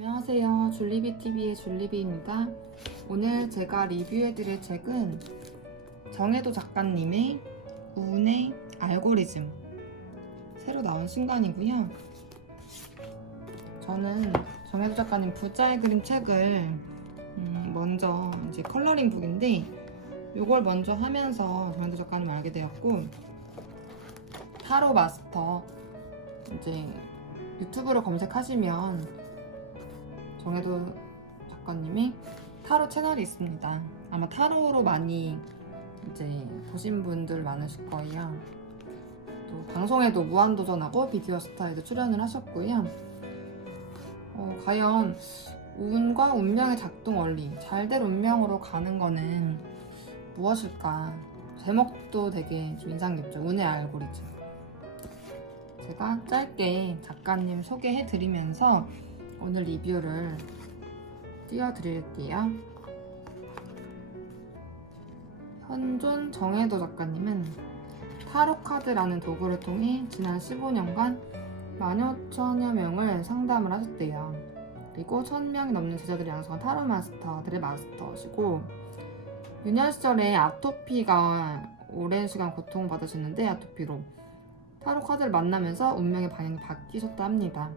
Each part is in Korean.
안녕하세요. 줄리비TV의 줄리비입니다. 오늘 제가 리뷰해드릴 책은 정혜도 작가님의 운의 알고리즘, 새로 나온 신간이고요. 저는 정혜도 작가님 부자의 그림 책을 먼저 이제 컬러링 북인데 이걸 먼저 하면서 정혜도 작가님 알게 되었고, 타로 마스터 이제 유튜브로 검색하시면 정혜도 작가님의 타로 채널이 있습니다. 아마 타로로 많이 이제 보신 분들 많으실 거예요. 또 방송에도 무한도전하고 비디오스타에도 출연을 하셨고요. 과연 운과 운명의 작동 원리, 잘될 운명으로 가는 거는 무엇일까? 제목도 되게 좀 인상 깊죠. 운의 알고리즘. 제가 짧게 작가님 소개해드리면서 오늘 리뷰를 띄워드릴게요. 현존 정혜도 작가님은 타로카드라는 도구를 통해 지난 15년간 15,000여 명을 상담을 하셨대요. 그리고 1000명이 넘는 제자들이 양성한 타로 마스터들의 마스터시고, 유년 시절에 아토피가 오랜 시간 고통받으셨는데 아토피로 타로 카드를 만나면서 운명의 방향이 바뀌셨다 합니다.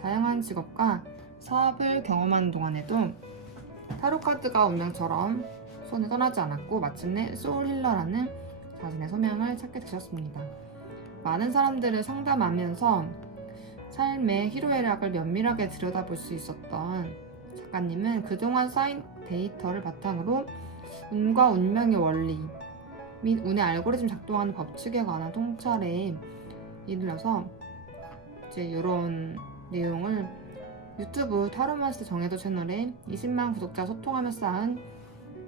다양한 직업과 사업을 경험하는 동안에도 타로 카드가 운명처럼 손을 떠나지 않았고 마침내 소울 힐러라는 자신의 소명을 찾게 되셨습니다. 많은 사람들을 상담하면서 삶의 희로애락을 면밀하게 들여다볼 수 있었던 작가님은 그동안 쌓인 데이터를 바탕으로 운과 운명의 원리 및 운의 알고리즘 작동하는 법칙에 관한 통찰에 이르러서 이제 이런 내용을 유튜브 타로마스터 정혜도 채널에 20만 구독자 소통하며 쌓은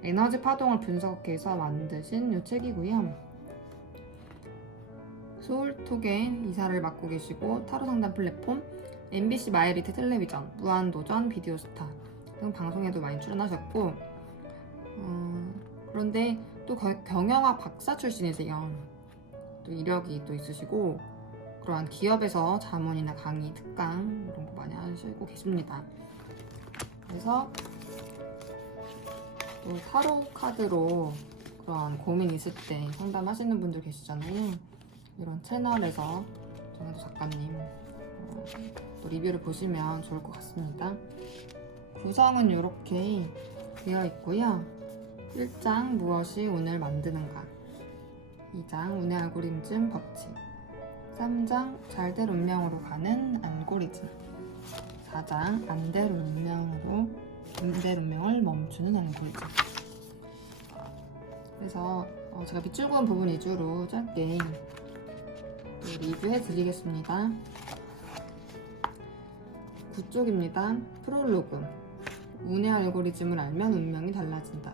에너지 파동을 분석해서 만드신 이 책이고요. 소울톡의 이사를 맡고 계시고 타로 상담 플랫폼 MBC 마이리트 텔레비전, 무한도전, 비디오스타 등 방송에도 많이 출연하셨고, 그런데 또 경영학 박사 출신이세요. 또 이력이 또 있으시고 그러한 기업에서 자문이나 강의, 특강 이런 거 많이 하시고 계십니다. 그래서 또 타로 카드로 그런 고민 있을 때 상담하시는 분들 계시잖아요. 이런 채널에서 정혜도 작가님 또 리뷰를 보시면 좋을 것 같습니다. 구성은 이렇게 되어 있고요. 1장 무엇이 운을 만드는가, 2장 운의 알고리즘 법칙, 3장 잘될 운명으로 가는 알고리즘, 4장 안될 운명을 멈추는 알고리즘. 그래서 제가 밑줄 그은 부분 위주로 짧게 리뷰해 드리겠습니다. 9쪽입니다. 프롤로그. 운의 알고리즘을 알면 운명이 달라진다.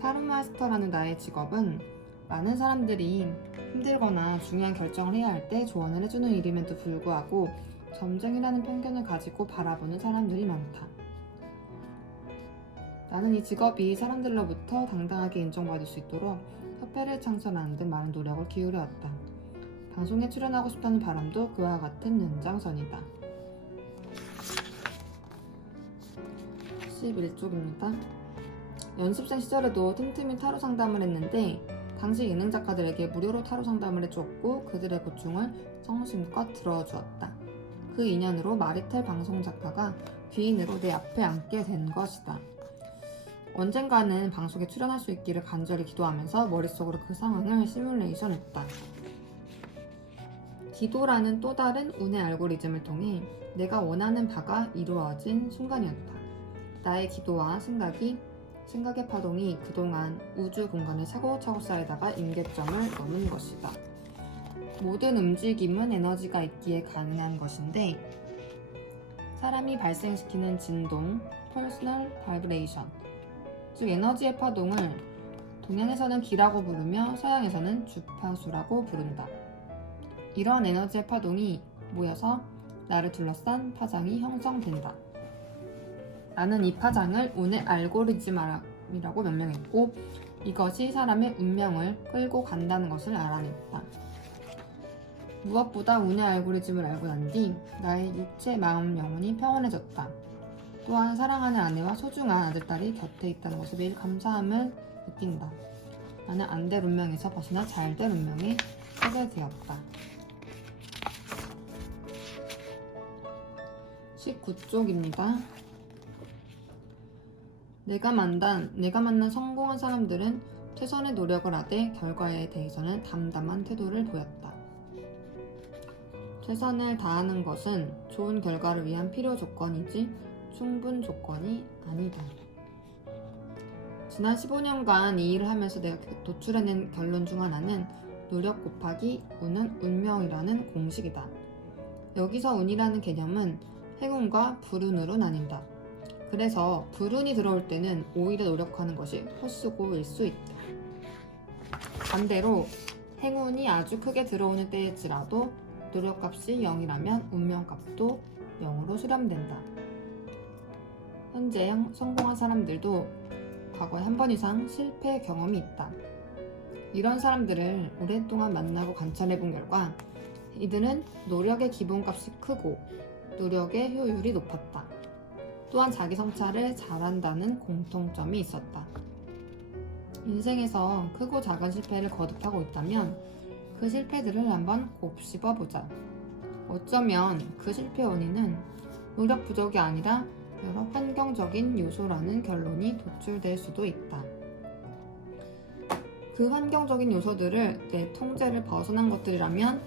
타로마스터라는 나의 직업은 많은 사람들이 힘들거나 중요한 결정을 해야 할 때 조언을 해주는 일임에도 불구하고 점쟁이라는 편견을 가지고 바라보는 사람들이 많다. 나는 이 직업이 사람들로부터 당당하게 인정받을 수 있도록 협회를 창설하는 등 많은 노력을 기울여왔다. 방송에 출연하고 싶다는 바람도 그와 같은 연장선이다. 11쪽입니다. 연습생 시절에도 틈틈이 타로 상담을 했는데 당시 예능 작가들에게 무료로 타로 상담을 해주었고 그들의 고충을 성심껏 들어주었다. 그 인연으로 마리텔 방송 작가가 귀인으로 내 앞에 앉게 된 것이다. 언젠가는 방송에 출연할 수 있기를 간절히 기도하면서 머릿속으로 그 상황을 시뮬레이션했다. 기도라는 또 다른 운의 알고리즘을 통해 내가 원하는 바가 이루어진 순간이었다. 나의 기도와 생각의 파동이 그동안 우주 공간에 차곡차곡 쌓이다가 임계점을 넘은 것이다. 모든 움직임은 에너지가 있기에 가능한 것인데 사람이 발생시키는 진동, 퍼스널 바이브레이션, 즉 에너지의 파동을 동양에서는 기라고 부르며 서양에서는 주파수라고 부른다. 이러한 에너지의 파동이 모여서 나를 둘러싼 파장이 형성된다. 나는 이 파장을 운의 알고리즘이라고 명명했고 이것이 사람의 운명을 끌고 간다는 것을 알아냈다. 무엇보다 운의 알고리즘을 알고 난 뒤 나의 육체, 마음, 영혼이 평온해졌다. 또한 사랑하는 아내와 소중한 아들딸이 곁에 있다는 것에 매일 감사함을 느낀다. 나는 안 될 운명에서 벗어나 잘 될 운명에 서게 되었다. 19쪽입니다. 내가 만난 성공한 사람들은 최선의 노력을 하되 결과에 대해서는 담담한 태도를 보였다. 최선을 다하는 것은 좋은 결과를 위한 필요 조건이지 충분 조건이 아니다. 지난 15년간 이 일을 하면서 내가 도출해낸 결론 중 하나는 노력 곱하기 운은 운명이라는 공식이다. 여기서 운이라는 개념은 행운과 불운으로 나뉜다. 그래서 불운이 들어올 때는 오히려 노력하는 것이 헛수고일 수 있다. 반대로 행운이 아주 크게 들어오는 때일지라도 노력값이 0이라면 운명값도 0으로 수렴된다. 현재 성공한 사람들도 과거에 한 번 이상 실패 경험이 있다. 이런 사람들을 오랫동안 만나고 관찰해본 결과 이들은 노력의 기본값이 크고 노력의 효율이 높았다. 또한 자기 성찰을 잘한다는 공통점이 있었다. 인생에서 크고 작은 실패를 거듭하고 있다면 그 실패들을 한번 곱씹어보자. 어쩌면 그 실패 원인은 노력 부족이 아니라 여러 환경적인 요소라는 결론이 도출될 수도 있다. 그 환경적인 요소들을 내 통제를 벗어난 것들이라면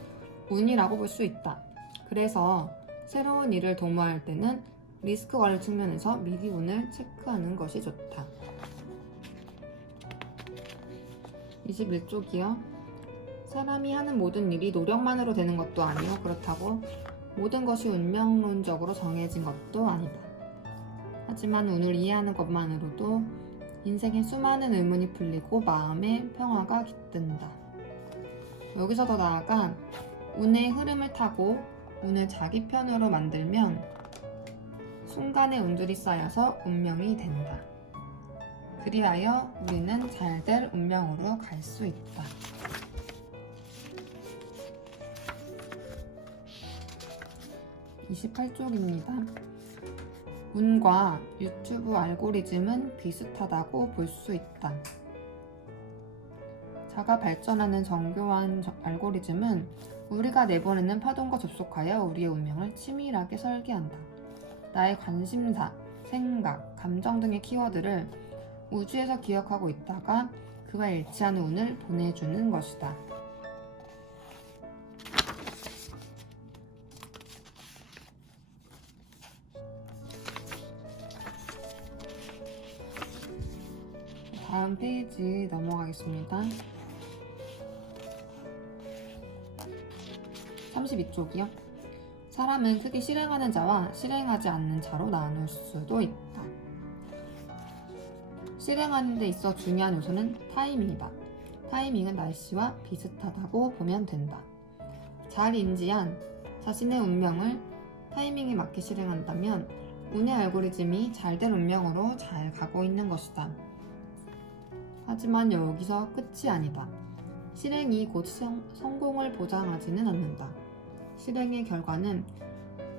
운이라고 볼 수 있다. 그래서 새로운 일을 도모할 때는 리스크 관리 측면에서 미리 운을 체크하는 것이 좋다. 21쪽이요. 사람이 하는 모든 일이 노력만으로 되는 것도 아니요. 그렇다고 모든 것이 운명론적으로 정해진 것도 아니다. 하지만 운을 이해하는 것만으로도 인생의 수많은 의문이 풀리고 마음의 평화가 깃든다. 여기서 더 나아가 운의 흐름을 타고 운을 자기 편으로 만들면 순간의 운들이 쌓여서 운명이 된다. 그리하여 우리는 잘될 운명으로 갈 수 있다. (28쪽입니다) 운과 유튜브 알고리즘은 비슷하다고 볼 수 있다. 자가 발전하는 정교한 알고리즘은 우리가 내보내는 파동과 접속하여 우리의 운명을 치밀하게 설계한다. 나의 관심사, 생각, 감정 등의 키워드를 우주에서 기억하고 있다가 그와 일치하는 운을 보내주는 것이다. 다음 페이지 넘어가겠습니다. 32쪽이요. 사람은 크게 실행하는 자와 실행하지 않는 자로 나눌 수도 있다. 실행하는 데 있어 중요한 요소는 타이밍이다. 타이밍은 날씨와 비슷하다고 보면 된다. 잘 인지한 자신의 운명을 타이밍에 맞게 실행한다면 운의 알고리즘이 잘된 운명으로 잘 가고 있는 것이다. 하지만 여기서 끝이 아니다. 실행이 곧 성공을 보장하지는 않는다. 실행의 결과는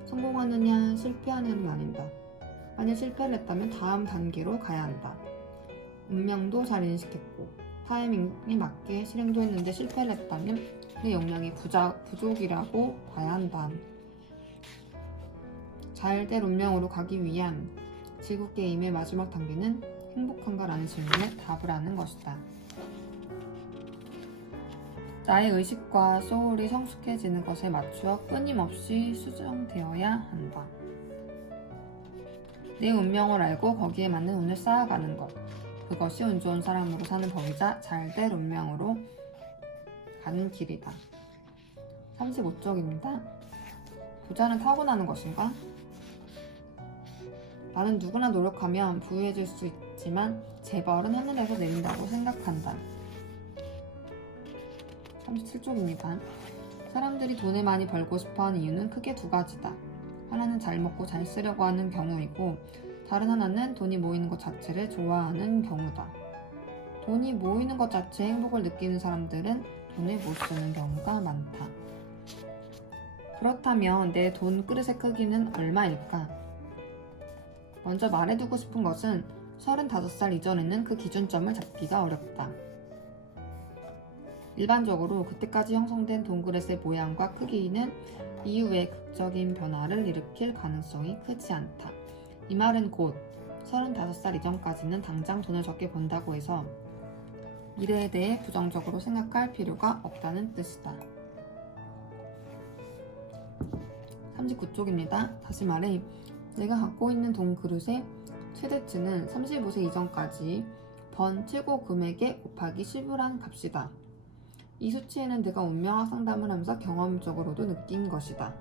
성공하느냐 실패하느냐를 나뉜다. 만약 실패를 했다면 다음 단계로 가야 한다. 운명도 잘 인식했고 타이밍에 맞게 실행도 했는데 실패를 했다면 그 역량이 부족이라고 봐야 한다. 잘될 운명으로 가기 위한 지구 게임의 마지막 단계는 행복한가? 라는 질문에 답을 하는 것이다. 나의 의식과 소울이 성숙해지는 것에 맞추어 끊임없이 수정되어야 한다. 내 운명을 알고 거기에 맞는 운을 쌓아가는 것. 그것이 운 좋은 사람으로 사는 법이자 잘될 운명으로 가는 길이다. 35쪽입니다. 부자는 타고나는 것인가? 나는 누구나 노력하면 부유해질 수 있지만 재벌은 하늘에서 내린다고 생각한다. 37쪽입니다. 사람들이 돈을 많이 벌고 싶어하는 이유는 크게 두 가지다. 하나는 잘 먹고 잘 쓰려고 하는 경우이고 다른 하나는 돈이 모이는 것 자체를 좋아하는 경우다. 돈이 모이는 것 자체에 행복을 느끼는 사람들은 돈을 못 쓰는 경우가 많다. 그렇다면 내 돈 그릇의 크기는 얼마일까? 먼저 말해두고 싶은 것은 35살 이전에는 그 기준점을 잡기가 어렵다. 일반적으로 그때까지 형성된 동그릇의 모양과 크기는 이후에 극적인 변화를 일으킬 가능성이 크지 않다. 이 말은 곧 35살 이전까지는 당장 돈을 적게 번다고 해서 미래에 대해 부정적으로 생각할 필요가 없다는 뜻이다. 39쪽입니다. 다시 말해, 내가 갖고 있는 돈 그릇의 최대치는 35세 이전까지 번 최고 금액에 곱하기 10이란 값이다. 이 수치에는 내가 운명학 상담을 하면서 경험적으로도 느낀 것이다.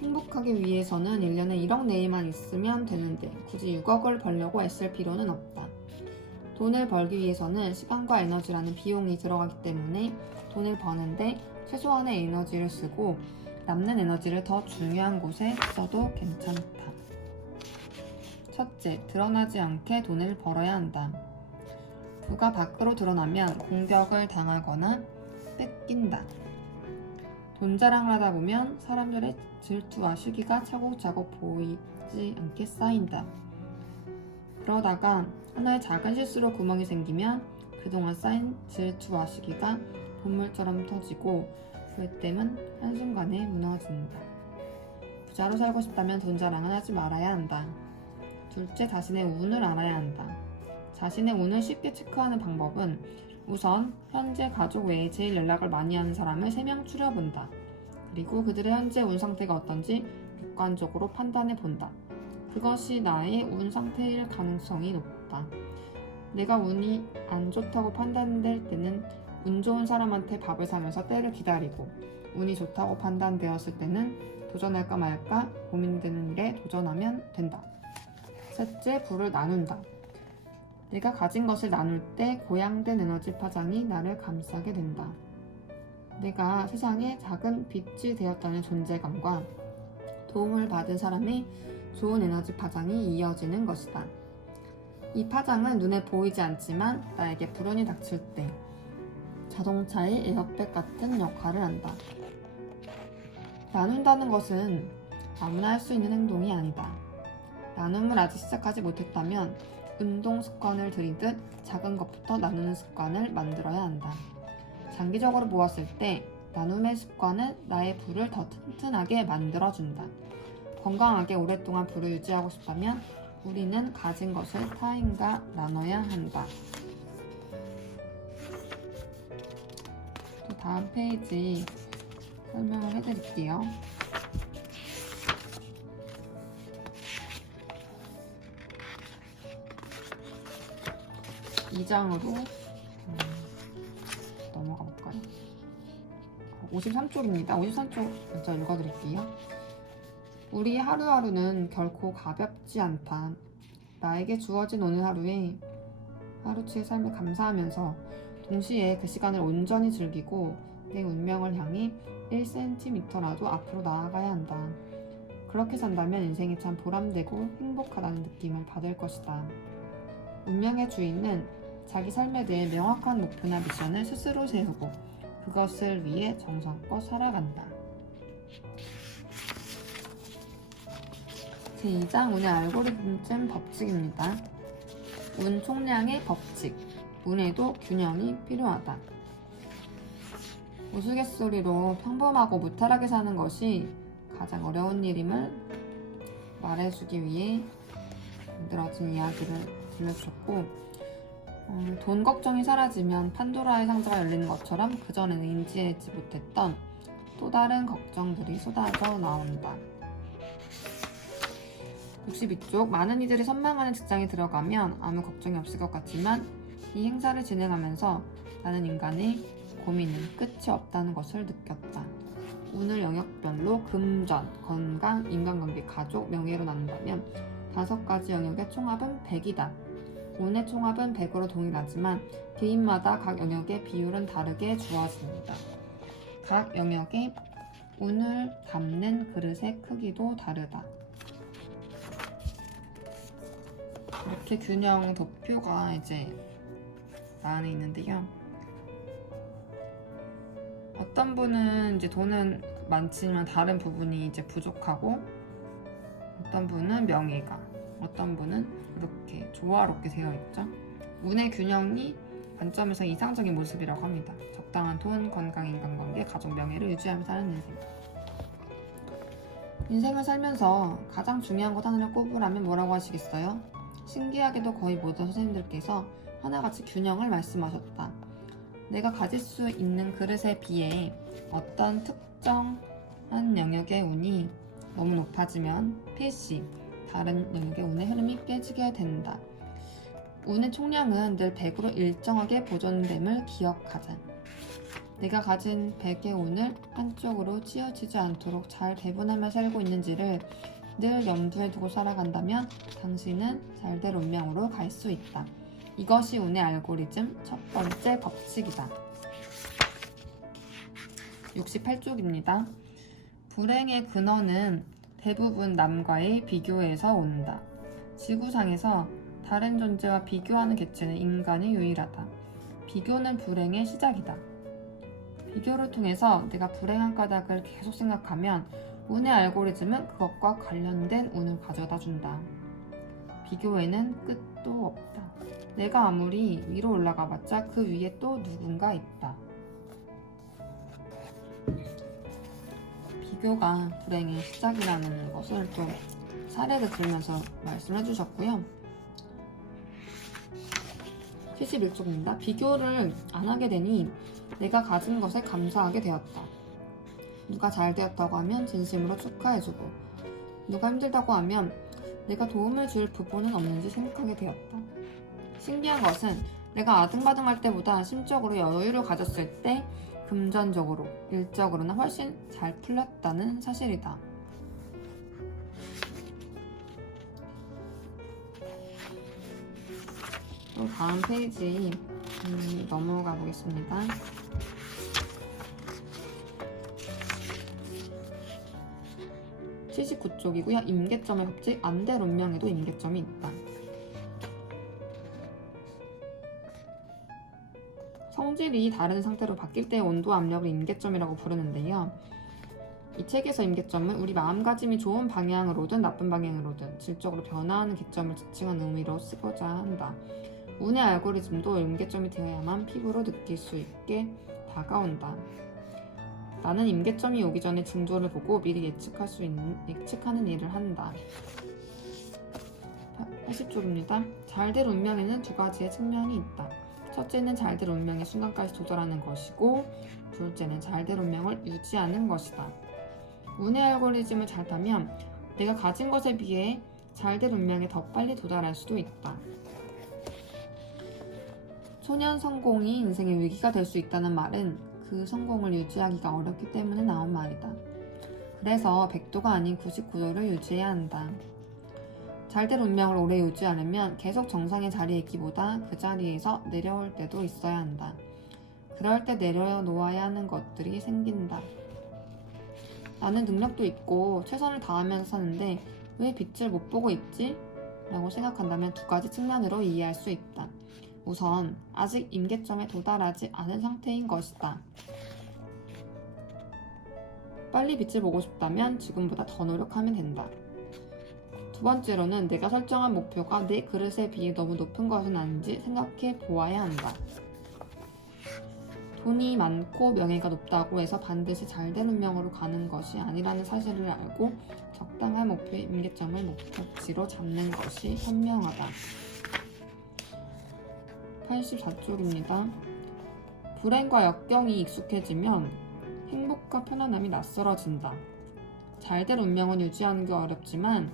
행복하기 위해서는 1년에 1억 내에만 있으면 되는데 굳이 6억을 벌려고 애쓸 필요는 없다. 돈을 벌기 위해서는 시간과 에너지라는 비용이 들어가기 때문에 돈을 버는데 최소한의 에너지를 쓰고 남는 에너지를 더 중요한 곳에 써도 괜찮다. 첫째, 드러나지 않게 돈을 벌어야 한다. 부가 밖으로 드러나면 공격을 당하거나 뺏긴다. 돈 자랑을 하다 보면 사람들의 질투와 시기가 차곡차곡 보이지 않게 쌓인다. 그러다가 하나의 작은 실수로 구멍이 생기면 그동안 쌓인 질투와 시기가 본물처럼 터지고 후회됨은 한순간에 무너진다. 부자로 살고 싶다면 돈 자랑은 하지 말아야 한다. 둘째, 자신의 운을 알아야 한다. 자신의 운을 쉽게 체크하는 방법은 우선 현재 가족 외에 제일 연락을 많이 하는 사람을 3명 추려본다. 그리고 그들의 현재 운 상태가 어떤지 객관적으로 판단해 본다. 그것이 나의 운 상태일 가능성이 높다. 내가 운이 안 좋다고 판단될 때는 운 좋은 사람한테 밥을 사면서 때를 기다리고, 운이 좋다고 판단되었을 때는 도전할까 말까 고민되는 일에 도전하면 된다. 셋째, 부를 나눈다. 내가 가진 것을 나눌 때 고양된 에너지 파장이 나를 감싸게 된다. 내가 세상에 작은 빛이 되었다는 존재감과 도움을 받은 사람의 좋은 에너지 파장이 이어지는 것이다. 이 파장은 눈에 보이지 않지만 나에게 불운이 닥칠 때 자동차의 에어백 같은 역할을 한다. 나눈다는 것은 아무나 할 수 있는 행동이 아니다. 나눔을 아직 시작하지 못했다면 운동 습관을 들이듯 작은 것부터 나누는 습관을 만들어야 한다. 장기적으로 보았을 때 나눔의 습관은 나의 부를 더 튼튼하게 만들어준다. 건강하게 오랫동안 부를 유지하고 싶다면 우리는 가진 것을 타인과 나눠야 한다. 또 다음 페이지 설명을 해드릴게요. 이 장으로 넘어가 볼까요? 53쪽입니다. 53쪽 먼저 읽어드릴게요. 우리 하루하루는 결코 가볍지 않다. 나에게 주어진 오늘 하루치의 삶에 감사하면서 동시에 그 시간을 온전히 즐기고 내 운명을 향해 1cm라도 앞으로 나아가야 한다. 그렇게 산다면 인생이 참 보람되고 행복하다는 느낌을 받을 것이다. 운명의 주인은 자기 삶에 대해 명확한 목표나 미션을 스스로 세우고 그것을 위해 정성껏 살아간다. 제2장 운의 알고리즘 법칙입니다. 운 총량의 법칙. 운에도 균형이 필요하다. 우스갯소리로 평범하고 무탈하게 사는 것이 가장 어려운 일임을 말해주기 위해 만들어진 이야기를 들려주셨고, 돈 걱정이 사라지면 판도라의 상자가 열리는 것처럼 그전에는 인지하지 못했던 또 다른 걱정들이 쏟아져 나온다. 62쪽, 많은 이들이 선망하는 직장에 들어가면 아무 걱정이 없을 것 같지만 이 행사를 진행하면서 나는 인간의 고민은 끝이 없다는 것을 느꼈다. 운을 영역별로 금전, 건강, 인간관계, 가족, 명예로 나눈다면 5가지 영역의 총합은 100이다. 운의 총합은 100으로 동일하지만 개인마다 각 영역의 비율은 다르게 주어집니다. 각 영역의 운을 담는 그릇의 크기도 다르다. 이렇게 균형 도표가 이제 안에 있는데요. 어떤 분은 이제 돈은 많지만 다른 부분이 이제 부족하고, 어떤 분은 명예가, 어떤 분은 이렇게 조화롭게 되어 있죠. 운의 균형이 관점에서 이상적인 모습이라고 합니다. 적당한 돈, 건강, 인간관계, 가족, 명예를 유지하며 사는 인생. 인생을 살면서 가장 중요한 것 하나를 꼽으라면 뭐라고 하시겠어요? 신기하게도 거의 모든 선생님들께서 하나같이 균형을 말씀하셨다. 내가 가질 수 있는 그릇에 비해 어떤 특정한 영역의 운이 너무 높아지면 필시 다른 영역의 운의 흐름이 깨지게 된다. 운의 총량은 늘 100으로 일정하게 보존됨을 기억하자. 내가 가진 100의 운을 한쪽으로 치우치지 않도록 잘 배분하며 살고 있는지를 늘 염두에 두고 살아간다면 당신은 잘될 운명으로 갈 수 있다. 이것이 운의 알고리즘 첫 번째 법칙이다. 68쪽입니다. 불행의 근원은 대부분 남과의 비교에서 온다. 지구상에서 다른 존재와 비교하는 개체는 인간이 유일하다. 비교는 불행의 시작이다. 비교를 통해서 내가 불행한 까닭을 계속 생각하면 운의 알고리즘은 그것과 관련된 운을 가져다 준다. 비교에는 끝도 없다. 내가 아무리 위로 올라가봤자 그 위에 또 누군가 있다. 비교가 불행의 시작이라는 것을 또 사례를 들면서 말씀해 주셨고요. 71쪽입니다. 비교를 안 하게 되니 내가 가진 것에 감사하게 되었다. 누가 잘 되었다고 하면 진심으로 축하해주고, 누가 힘들다고 하면 내가 도움을 줄 부분은 없는지 생각하게 되었다. 신기한 것은 내가 아등바등할 때보다 심적으로 여유를 가졌을 때 금전적으로, 일적으로는 훨씬 잘 풀렸다는 사실이다. 또 다음 페이지 넘어가 보겠습니다. (79쪽이고요) 임계점의 법칙, 안 될 운명에도 임계점이 있다. 성질이 다른 상태로 바뀔 때의 온도 압력을 임계점이라고 부르는데요. 이 책에서 임계점은 우리 마음가짐이 좋은 방향으로든 나쁜 방향으로든 질적으로 변화하는 기점을 지칭한 의미로 쓰고자 한다. 운의 알고리즘도 임계점이 되어야만 피부로 느낄 수 있게 다가온다. 나는 임계점이 오기 전에 징조를 보고 미리 예측하는 일을 한다. 80쪽입니다. 잘될 운명에는 두 가지의 측면이 있다. 첫째는 잘될 운명의 순간까지 도달하는 것이고, 둘째는 잘될 운명을 유지하는 것이다. 운의 알고리즘을 잘 타면 내가 가진 것에 비해 잘될 운명에 더 빨리 도달할 수도 있다. 초년 성공이 인생의 위기가 될 수 있다는 말은 그 성공을 유지하기가 어렵기 때문에 나온 말이다. 그래서 100도가 아닌 99도를 유지해야 한다. 잘될 운명을 오래 유지하려면 계속 정상의 자리에 있기보다 그 자리에서 내려올 때도 있어야 한다. 그럴 때 내려놓아야 하는 것들이 생긴다. 나는 능력도 있고 최선을 다하면서 사는데 왜 빛을 못 보고 있지? 라고 생각한다면 두 가지 측면으로 이해할 수 있다. 우선 아직 임계점에 도달하지 않은 상태인 것이다. 빨리 빛을 보고 싶다면 지금보다 더 노력하면 된다. 두 번째로는 내가 설정한 목표가 내 그릇에 비해 너무 높은 것은 아닌지 생각해 보아야 한다. 돈이 많고 명예가 높다고 해서 반드시 잘된 운명으로 가는 것이 아니라는 사실을 알고 적당한 목표의 임계점을 목표치로 잡는 것이 현명하다. 84쪽입니다. 불행과 역경이 익숙해지면 행복과 편안함이 낯설어진다. 잘될 운명은 유지하는 게 어렵지만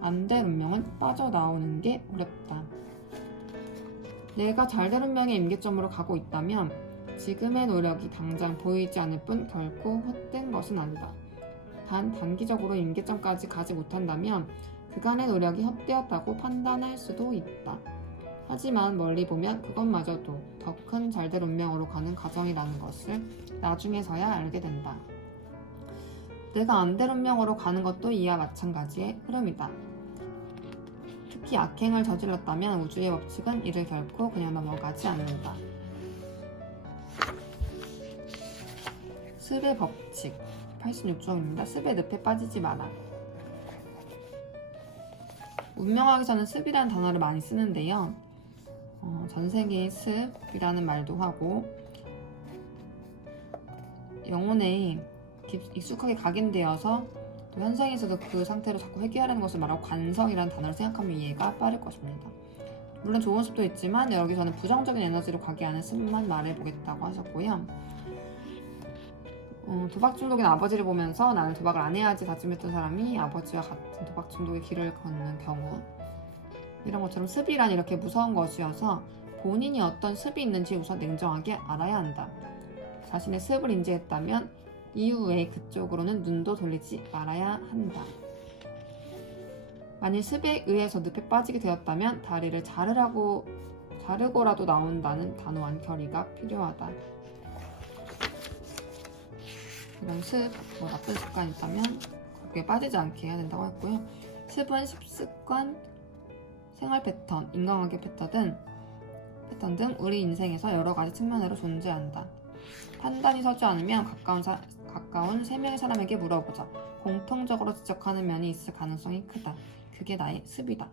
안 될 운명은 빠져나오는 게 어렵다. 내가 잘될 운명의 임계점으로 가고 있다면 지금의 노력이 당장 보이지 않을 뿐 결코 헛된 것은 아니다. 단 단기적으로 임계점까지 가지 못한다면 그간의 노력이 헛되었다고 판단할 수도 있다. 하지만 멀리 보면 그것마저도 더 큰 잘될 운명으로 가는 과정이라는 것을 나중에서야 알게 된다. 내가 안 될 운명으로 가는 것도 이와 마찬가지의 흐름이다. 특히 악행을 저질렀다면 우주의 법칙은 이를 결코 그냥 넘어가지 않는다. 습의 법칙 86쪽입니다. 습의 늪에 빠지지 마라. 운명학에서는 습이라는 단어를 많이 쓰는데요. 전생의 습이라는 말도 하고 영혼에 익숙하게 각인되어서 또 현생에서도 그 상태로 자꾸 회귀하려는 것을 말하고 관성이라는 단어를 생각하면 이해가 빠를 것입니다. 물론 좋은 습도 있지만 여기서는 부정적인 에너지로 각인하는 습만 말해보겠다고 하셨고요. 도박 중독인 아버지를 보면서 나는 도박을 안 해야지 다짐했던 사람이 아버지와 같은 도박 중독의 길을 걷는 경우, 이런 것처럼 습이란 이렇게 무서운 것이어서 본인이 어떤 습이 있는지 우선 냉정하게 알아야 한다. 자신의 습을 인지했다면 이후에 그쪽으로는 눈도 돌리지 말아야 한다. 만일 습에 의해서 늪에 빠지게 되었다면 다리를 자르고라도 나온다는 단호한 결의가 필요하다. 이런 습, 나쁜 습관이 있다면 거기에 빠지지 않게 해야 된다고 했고요. 습은 습관, 생활 패턴, 인간관계 패턴 등 우리 인생에서 여러 가지 측면으로 존재한다. 판단이 서지 않으면 가까운 3명의 사람에게 물어보자. 공통적으로 지적하는 면이 있을 가능성이 크다. 그게 나의 습이다.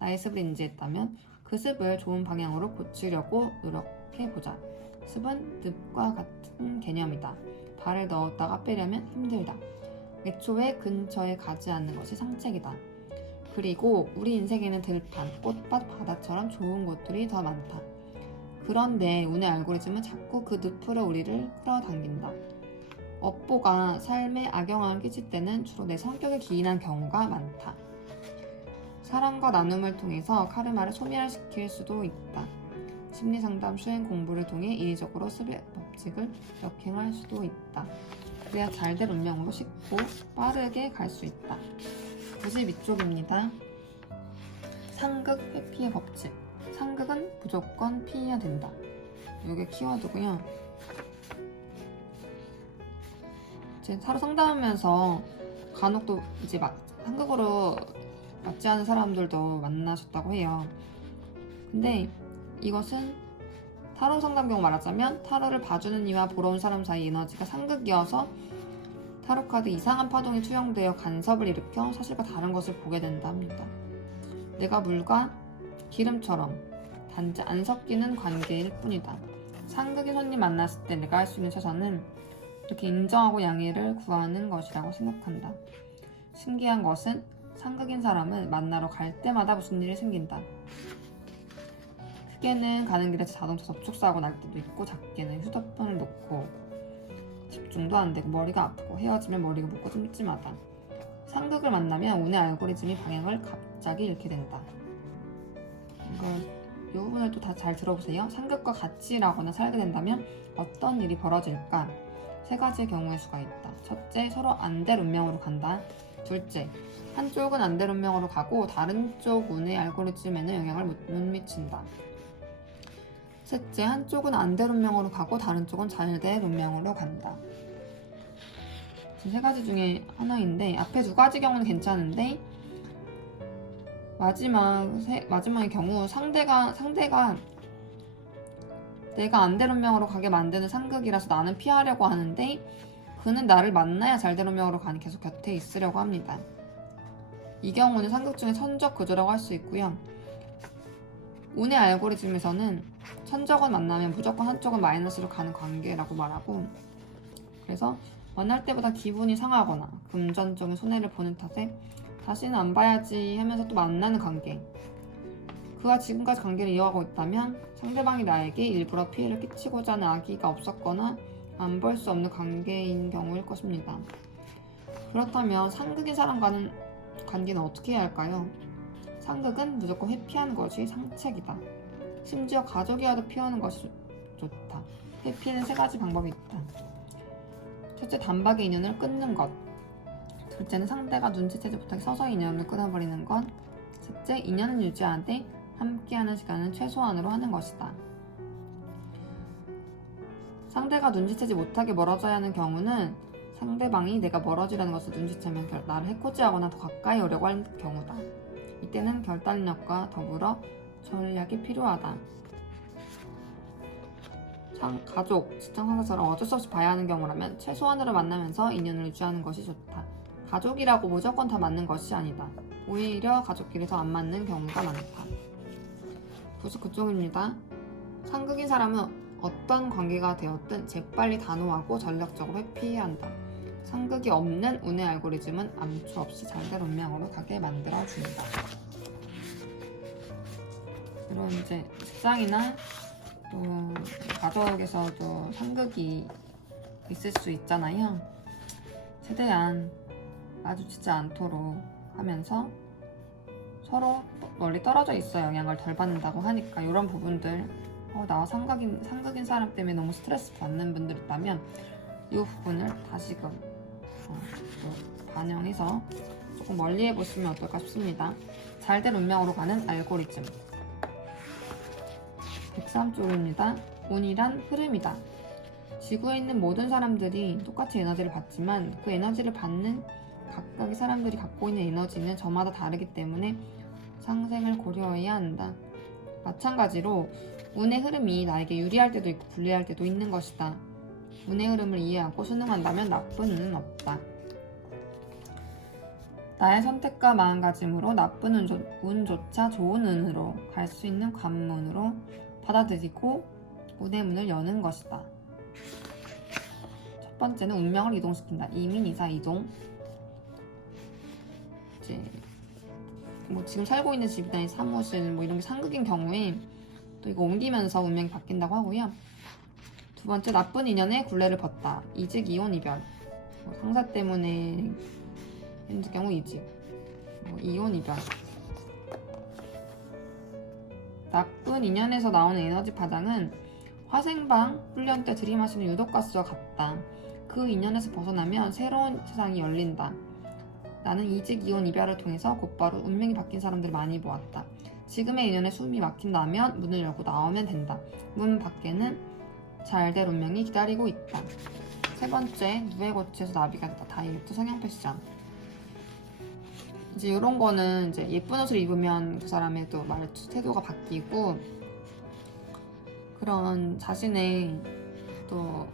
나의 습을 인지했다면 그 습을 좋은 방향으로 고치려고 노력해보자. 습은 늪과 같은 개념이다. 발을 넣었다가 빼려면 힘들다. 애초에 근처에 가지 않는 것이 상책이다. 그리고 우리 인생에는 들판, 꽃밭, 바다처럼 좋은 곳들이 더 많다. 그런데 운의 알고리즘은 자꾸 그 늪으로 우리를 끌어당긴다. 업보가 삶에 악영향을 끼칠 때는 주로 내 성격에 기인한 경우가 많다. 사랑과 나눔을 통해서 카르마를 소멸시킬 수도 있다. 심리상담 수행 공부를 통해 인위적으로 습의 법칙을 역행할 수도 있다. 그래야 잘될 운명으로 쉽고 빠르게 갈 수 있다. 92쪽입니다. 상극 회피의 법칙. 상극은 무조건 피해야 된다. 이게 키워드고요. 제 타로 상담하면서 간혹 또 이제 상극으로 맞지 않은 사람들도 만나셨다고 해요. 근데 이것은 타로 상담 경우 말하자면 타로를 봐주는 이와 보러 온 사람 사이 에너지가 상극이어서 타로 카드 이상한 파동이 투영되어 간섭을 일으켜 사실과 다른 것을 보게 된다 합니다. 내가 물과 기름처럼 단지 안 섞이는 관계일 뿐이다. 상극의 손님 만났을 때 내가 할 수 있는 최선은 이렇게 인정하고 양해를 구하는 것이라고 생각한다. 신기한 것은 상극인 사람은 만나러 갈 때마다 무슨 일이 생긴다. 크게는 가는 길에 자동차 접촉사고 날 때도 있고, 작게는 휴대폰을 놓고 집중도 안 되고 머리가 아프고, 헤어지면 머리가 붓고 찜찜하다. 상극을 만나면 운의 알고리즘이 방향을 갑자기 잃게 된다. 이 부분을 또 다 잘 들어보세요. 상극과 같이 일하거나 살게 된다면 어떤 일이 벌어질까? 3가지의 경우의 수가 있다. 첫째, 서로 안 될 운명으로 간다. 둘째, 한쪽은 안 될 운명으로 가고 다른 쪽 운의 알고리즘에는 영향을 못 미친다. 셋째, 한쪽은 안 될 운명으로 가고 다른 쪽은 잘 될 운명으로 간다. 지금 3가지 중에 하나인데 앞에 2가지 경우는 괜찮은데 마지막의 경우 상대가 내가 안 될 운명으로 가게 만드는 상극이라서 나는 피하려고 하는데 그는 나를 만나야 잘 될 운명으로 가니 계속 곁에 있으려고 합니다. 이 경우는 상극 중에 천적 구조라고 할 수 있고요. 운의 알고리즘에서는 천적은 만나면 무조건 한쪽은 마이너스로 가는 관계라고 말하고, 그래서 만날 때보다 기분이 상하거나 금전적인 손해를 보는 탓에 다시는 안 봐야지 하면서 또 만나는 관계. 그와 지금까지 관계를 이어가고 있다면 상대방이 나에게 일부러 피해를 끼치고자 하는 악의가 없었거나 안 볼 수 없는 관계인 경우일 것입니다. 그렇다면 상극인 사람과는 관계는 어떻게 해야 할까요? 상극은 무조건 회피하는 것이 상책이다. 심지어 가족이라도 피하는 것이 좋다. 회피에는 3가지 방법이 있다. 첫째, 단박에 인연을 끊는 것. 둘째는 상대가 눈치채지 못하게 서서히 인연을 끊어버리는 것. 셋째, 인연을 유지하되 함께하는 시간은 최소한으로 하는 것이다. 상대가 눈치채지 못하게 멀어져야 하는 경우는 상대방이 내가 멀어지라는 것을 눈치채면 나를 해코지하거나 더 가까이 오려고 할 경우다. 이때는 결단력과 더불어 전략이 필요하다. 가족, 직장 상사처럼 어쩔 수 없이 봐야 하는 경우라면 최소한으로 만나면서 인연을 유지하는 것이 좋다. 가족이라고 무조건 다 맞는 것이 아니다. 오히려 가족끼리 더 안 맞는 경우가 많다. 99쪽입니다. 상극인 사람은 어떤 관계가 되었든 재빨리 단호하고 전략적으로 회피해야 한다. 상극이 없는 운의 알고리즘은 암초 없이 잘된 운명으로 가게 만들어준다. 이런 이제 직장이나 또 가족에서도 상극이 있을 수 있잖아요. 최대한 마주치지 않도록 하면서 서로 멀리 떨어져 있어 영향을 덜 받는다고 하니까 이런 부분들 나와 상극인 사람 때문에 너무 스트레스 받는 분들 있다면 이 부분을 다시금 또 반영해서 조금 멀리 해보시면 어떨까 싶습니다. 잘된 운명으로 가는 알고리즘 103쪽입니다. 운이란 흐름이다. 지구에 있는 모든 사람들이 똑같이 에너지를 받지만 그 에너지를 받는 각각의 사람들이 갖고 있는 에너지는 저마다 다르기 때문에 상생을 고려해야 한다. 마찬가지로 운의 흐름이 나에게 유리할 때도 있고 불리할 때도 있는 것이다. 운의 흐름을 이해하고 순응한다면 나쁜 운은 없다. 나의 선택과 마음가짐으로 나쁜 운조차 좋은 운으로 갈 수 있는 관문으로 받아들이고 운의 문을 여는 것이다. 첫 번째는 운명을 이동시킨다. 이민, 이사, 이동. 이제 지금 살고 있는 집이나 사무실 이런 게 상극인 경우에 또 이거 옮기면서 운명이 바뀐다고 하고요. 두 번째, 나쁜 인연에 굴레를 벗다. 이직, 이혼, 이별. 상사 때문에 힘들 경우 이직, 이혼, 이별. 나쁜 인연에서 나오는 에너지 파장은 화생방 훈련 때 들이마시는 유독가스와 같다. 그 인연에서 벗어나면 새로운 세상이 열린다. 나는 이직, 이혼, 이별을 통해서 곧바로 운명이 바뀐 사람들을 많이 보았다. 지금의 인연에 숨이 막힌다면 문을 열고 나오면 된다. 문 밖에는 잘될 운명이 기다리고 있다. 세 번째, 누에고치에서 나비가 됐다. 다이어트, 성형 패션. 이제 이런 거는 이제 예쁜 옷을 입으면 그 사람의 또 말투, 태도가 바뀌고 그런 자신의 또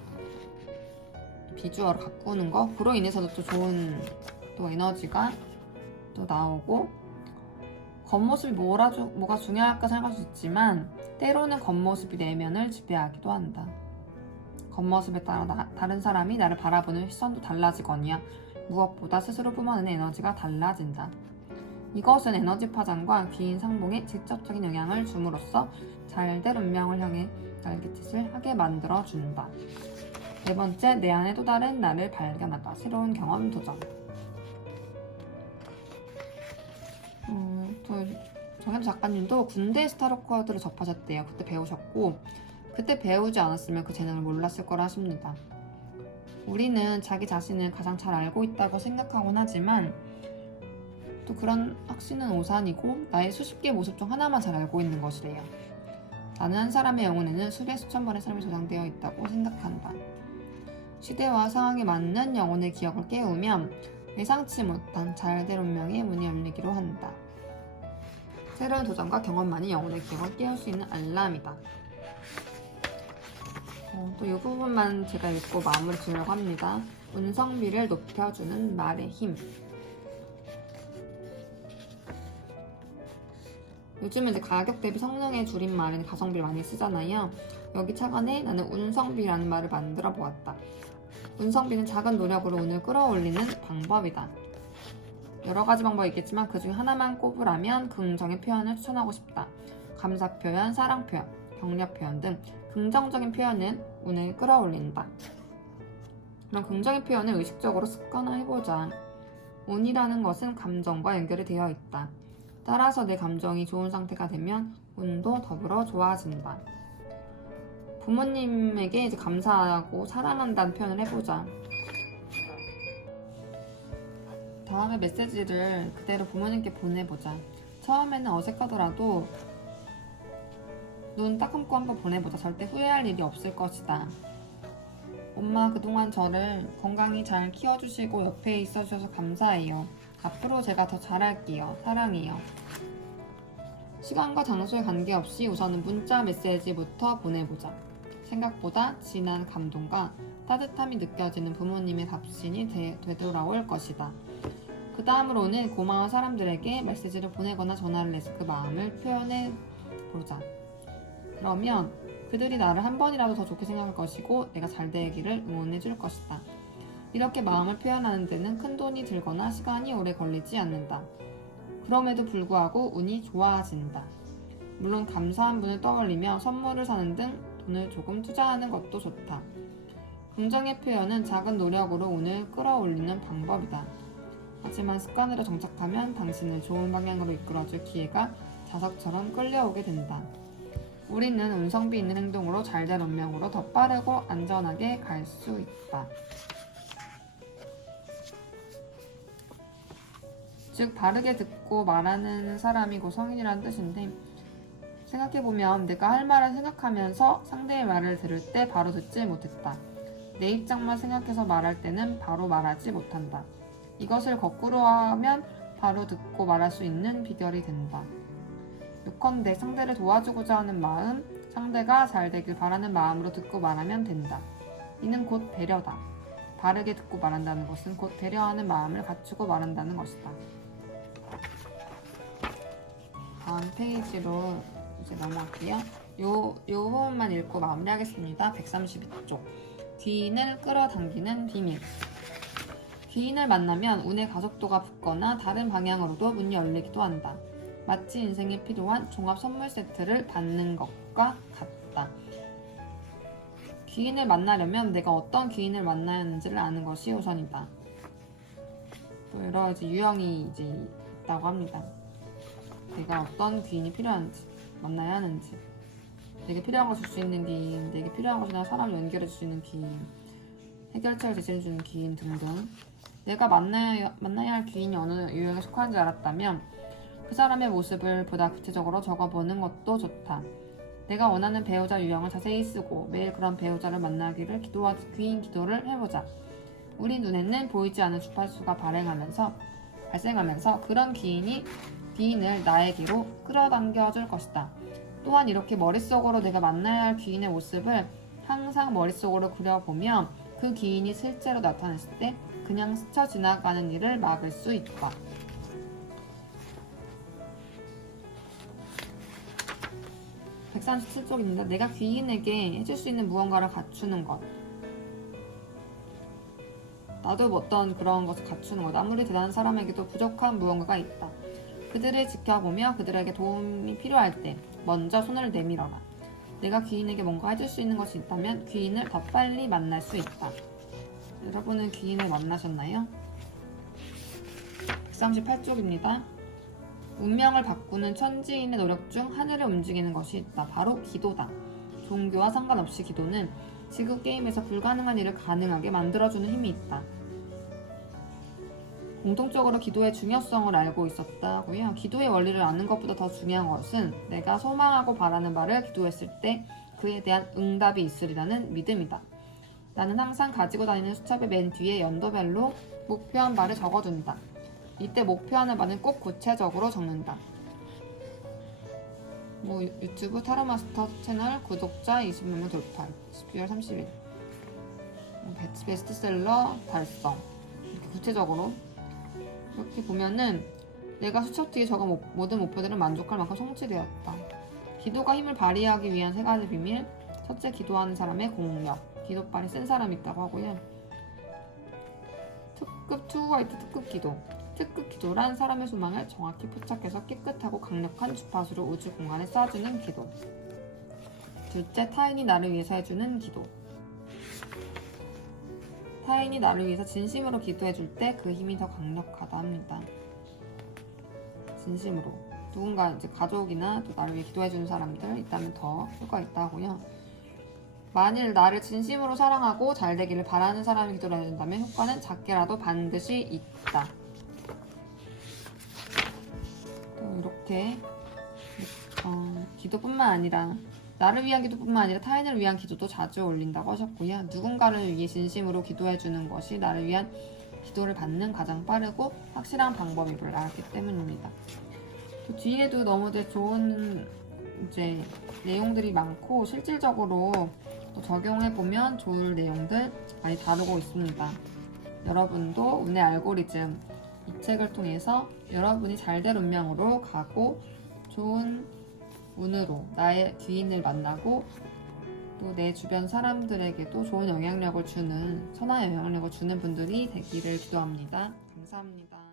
비주얼을 가꾸는 거, 그로 인해서도 또 좋은 또 에너지가 또 나오고, 겉모습이 뭐가 중요할까 생각할 수 있지만 때로는 겉모습이 내면을 지배하기도 한다. 겉모습에 따라 다른 사람이 나를 바라보는 시선도 달라지거니와 무엇보다 스스로 뿜어내는 에너지가 달라진다. 이것은 에너지 파장과 귀인 상봉에 직접적인 영향을 줌으로써 잘될 운명을 향해 날갯짓을 하게 만들어준다. 네 번째, 내 안에 또 다른 나를 발견하다. 새로운 경험 도전. 또 정혜도 작가님도 군대 스타로 카드를 접하셨대요. 그때 배우셨고, 그때 배우지 않았으면 그 재능을 몰랐을 거라 하십니다. 우리는 자기 자신을 가장 잘 알고 있다고 생각하곤 하지만 또 그런 확신은 오산이고 나의 수십 개의 모습 중 하나만 잘 알고 있는 것이래요. 나는 한 사람의 영혼에는 수백 수천 번의 삶이 저장되어 있다고 생각한다. 시대와 상황에 맞는 영혼의 기억을 깨우면 예상치 못한 잘될 운명의 문이 열리기로 한다. 새로운 도전과 경험만이 영혼의 기억을 깨울 수 있는 알람이다. 또 이 부분만 제가 읽고 마무리 지으려고 합니다. 운성비를 높여주는 말의 힘. 요즘은 이제 가격 대비 성능의 줄임말인 가성비를 많이 쓰잖아요. 여기 차관에 나는 운성비라는 말을 만들어 보았다. 운성비는 작은 노력으로 운을 끌어올리는 방법이다. 여러 가지 방법이 있겠지만 그 중에 하나만 꼽으라면 긍정의 표현을 추천하고 싶다. 감사 표현, 사랑 표현, 격려 표현 등 긍정적인 표현은 운을 끌어올린다. 그럼 긍정의 표현을 의식적으로 습관화해보자. 운이라는 것은 감정과 연결이 되어 있다. 따라서 내 감정이 좋은 상태가 되면 운도 더불어 좋아진다. 부모님에게 이제 감사하고 사랑한다는 표현을 해보자. 다음에 메시지를 그대로 부모님께 보내보자. 처음에는 어색하더라도 눈 딱 감고 한번 보내보자. 절대 후회할 일이 없을 것이다. 엄마, 그동안 저를 건강히 잘 키워주시고 옆에 있어주셔서 감사해요. 앞으로 제가 더 잘할게요. 사랑해요. 시간과 장소에 관계없이 우선은 문자 메시지부터 보내보자. 생각보다 진한 감동과 따뜻함이 느껴지는 부모님의 답신이 되돌아올 것이다. 그 다음으로는 고마운 사람들에게 메시지를 보내거나 전화를 해서 그 마음을 표현해 보자. 그러면 그들이 나를 한 번이라도 더 좋게 생각할 것이고 내가 잘 되기를 응원해 줄 것이다. 이렇게 마음을 표현하는 데는 큰 돈이 들거나 시간이 오래 걸리지 않는다. 그럼에도 불구하고 운이 좋아진다. 물론 감사한 분을 떠올리며 선물을 사는 등 돈을 조금 투자하는 것도 좋다. 긍정의 표현은 작은 노력으로 운을 끌어올리는 방법이다. 하지만 습관으로 정착하면 당신을 좋은 방향으로 이끌어줄 기회가 자석처럼 끌려오게 된다. 우리는 운성비 있는 행동으로 잘된 운명으로 더 빠르고 안전하게 갈 수 있다. 즉 바르게 듣고 말하는 사람이 곧 성인이라는 뜻인데, 생각해보면 내가 할 말을 생각하면서 상대의 말을 들을 때 바로 듣지 못했다. 내 입장만 생각해서 말할 때는 바로 말하지 못한다. 이것을 거꾸로 하면 바로 듣고 말할 수 있는 비결이 된다. 요컨대 상대를 도와주고자 하는 마음, 상대가 잘 되길 바라는 마음으로 듣고 말하면 된다. 이는 곧 배려다. 바르게 듣고 말한다는 것은 곧 배려하는 마음을 갖추고 말한다는 것이다. 다음 페이지로 이제 넘어갈게요. 요 부분만 읽고 마무리하겠습니다. 132쪽. 귀인을 끌어당기는 비밀. 귀인을 만나면 운의 가속도가 붙거나 다른 방향으로도 문이 열리기도 한다. 마치 인생에 필요한 종합 선물 세트를 받는 것과 같다. 귀인을 만나려면 내가 어떤 귀인을 만나야 하는지를 아는 것이 우선이다. 또 여러 가지 유형이 이제 있다고 합니다. 내가 어떤 귀인이 필요한지, 만나야 하는지, 내게 필요한 걸 줄 수 있는 귀인, 내게 필요한 것이나 사람을 연결해 줄 수 있는 귀인, 해결책을 제시해 주는 귀인 등등. 내가 만나야 할 귀인이 어느 유형에 속하는지 알았다면 그 사람의 모습을 보다 구체적으로 적어보는 것도 좋다. 내가 원하는 배우자 유형을 자세히 쓰고 매일 그런 배우자를 만나기를 귀인 기도를 해보자. 우리 눈에는 보이지 않는 주파수가 발생하면서 그런 귀인을 나에게로 끌어당겨 줄 것이다. 또한 이렇게 머릿속으로 내가 만나야 할 귀인의 모습을 항상 머릿속으로 그려보면 그 귀인이 실제로 나타났을 때 그냥 스쳐 지나가는 일을 막을 수 있다. (137쪽입니다) 내가 귀인에게 해줄 수 있는 무언가를 갖추는 것. 나도 어떤 그런 것을 갖추는 것. 아무리 대단한 사람에게도 부족한 무언가가 있다. 그들을 지켜보며 그들에게 도움이 필요할 때 먼저 손을 내밀어라. 내가 귀인에게 뭔가 해줄 수 있는 것이 있다면 귀인을 더 빨리 만날 수 있다. 여러분은 귀인을 만나셨나요? 138쪽입니다. 운명을 바꾸는 천지인의 노력 중 하늘을 움직이는 것이 있다. 바로 기도다. 종교와 상관없이 기도는 지구 게임에서 불가능한 일을 가능하게 만들어주는 힘이 있다. 공통적으로 기도의 중요성을 알고 있었다고요. 기도의 원리를 아는 것보다 더 중요한 것은 내가 소망하고 바라는 바를 기도했을 때 그에 대한 응답이 있으리라는 믿음이다. 나는 항상 가지고 다니는 수첩의 맨 뒤에 연도별로 목표한 바를 적어둔다. 이때 목표하는 바는 꼭 구체적으로 적는다. 유튜브 타로마스터 채널 구독자 20명 돌파 12월 30일 베스트셀러 달성. 이렇게 구체적으로 이렇게 보면은 내가 수첩 뒤에 적은 모든 목표들은 만족할 만큼 성취되었다. 기도가 힘을 발휘하기 위한 3가지 비밀. 첫째, 기도하는 사람의 공력. 기도빨이 센 사람이 있다고 하고요. 특급 투구화이트 특급 기도. 특급 기도란 사람의 소망을 정확히 포착해서 깨끗하고 강력한 주파수로 우주 공간에 쏴주는 기도. 둘째, 타인이 나를 위해서 해주는 기도. 타인이 나를 위해서 진심으로 기도해줄 때 그 힘이 더 강력하다 합니다. 진심으로. 누군가 이제 가족이나 또 나를 위해 기도해주는 사람들 있다면 더 효과가 있다고요. 만일 나를 진심으로 사랑하고 잘 되기를 바라는 사람이 기도를 해준다면 효과는 작게라도 반드시 있다. 또 이렇게 기도뿐만 아니라 나를 위한 기도뿐만 아니라 타인을 위한 기도도 자주 올린다고 하셨고요. 누군가를 위해 진심으로 기도해주는 것이 나를 위한 기도를 받는 가장 빠르고 확실한 방법임을 알았기 때문입니다. 또 뒤에도 너무들 좋은 이제 내용들이 많고 실질적으로 또 적용해보면 좋을 내용들 많이 다루고 있습니다. 여러분도 운의 알고리즘 이 책을 통해서 여러분이 잘 될 운명으로 가고 좋은 운으로 나의 귀인을 만나고 또 내 주변 사람들에게도 좋은 영향력을 주는 선한 영향력을 주는 분들이 되기를 기도합니다. 감사합니다.